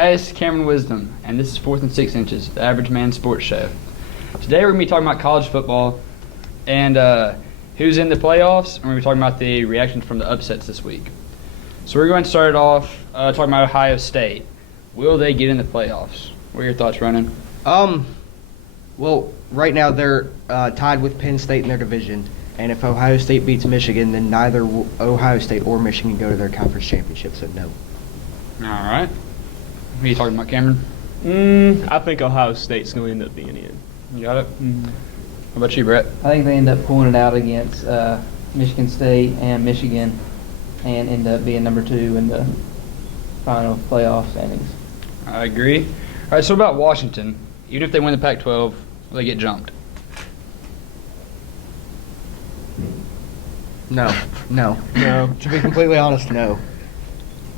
Hey, this is Cameron Wisdom, and this is 4th and 6 Inches, the Average Man Sports Show. Today we're going to be talking about college football and who's in the playoffs, and we're going to be talking about the reactions from the upsets this week. So we're going to start it off talking about Ohio State. Will they get in the playoffs? What are your thoughts, Ronan? Well, right now they're tied with Penn State in their division, and if Ohio State beats Michigan, then neither Ohio State or Michigan go to their conference championship, so no. All right. What are you talking about, Cameron? I think Ohio State's going to end up being in. You got it? How about you, Brett? I think they end up pulling it out against Michigan State and Michigan and end up being number 2 in the final playoff standings. I agree. All right, so about Washington. Even if they win the Pac-12, will they get jumped? No. To be completely honest, no.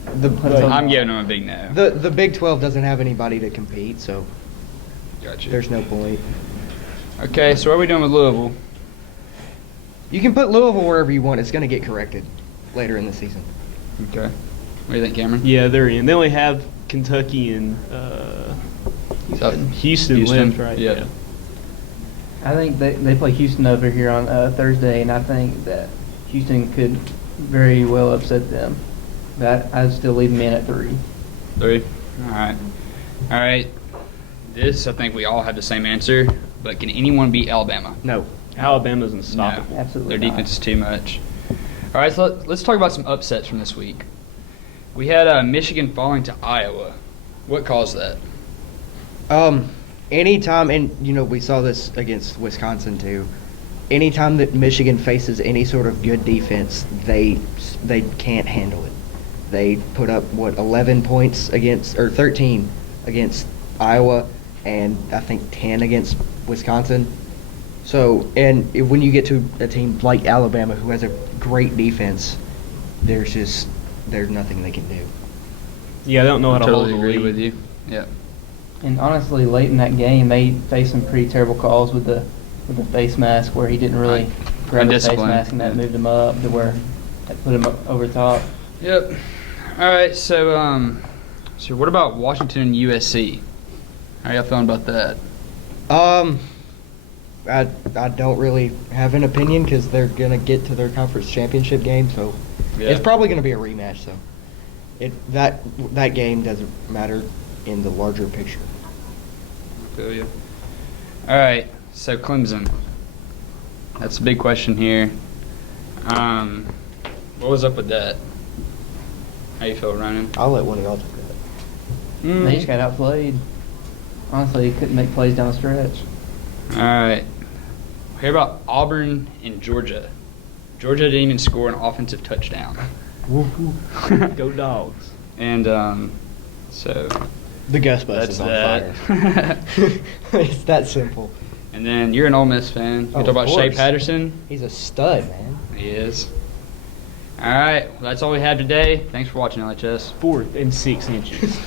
I'm giving them a big no. The Big 12 doesn't have anybody to compete, so Gotcha. there's no point. Okay, so what are we doing with Louisville? You can put Louisville wherever you want. It's going to get corrected later in the season. Okay. What do you think, Cameron? Yeah, they're in. They only have Kentucky and Houston left, right? Yeah. I think they play Houston over here on Thursday, and I think that Houston could very well upset them. But I'd still leave them in at 3. 3? All right. This, I think we all have the same answer, but can anyone beat Alabama? No. Alabama's unstoppable. No. Absolutely Their not. defense is too much. All right, so let's talk about some upsets from this week. We had Michigan falling to Iowa. What caused that? Anytime, and we saw this against Wisconsin too. Anytime that Michigan faces any sort of good defense, they can't handle it. They put up 11 points or 13 against Iowa, and I think 10 against Wisconsin. So, and when you get to a team like Alabama who has a great defense, there's nothing they can do. Yeah, they don't know how to hold Totally the agree lead. with you. Yeah. And honestly, late in that game, they faced some pretty terrible calls with the face mask where he didn't really grab the face Undisciplined. mask, and that moved him up to where that put him over the top. Yep. All right, so what about Washington and USC? How y'all feeling about that? I don't really have an opinion because they're gonna get to their conference championship game, so it's probably gonna be a rematch. So that game doesn't matter in the larger picture. Feel you. All right, so Clemson. That's a big question here. What was up with that? How you feel, Ronan? I'll let one of y'all take that. They just got outplayed. Honestly, they couldn't make plays down the stretch. All right. Hear about Auburn and Georgia. Georgia didn't even score an offensive touchdown. Go Dogs. And so The Gus Bus that's is on that. fire. It's that simple. And then you're an Ole Miss fan. You Oh, talk about of Shea course. Patterson. He's a stud, man. He is. All right. Well, that's all we have today. Thanks for watching, LHS. 4th and 6 inches.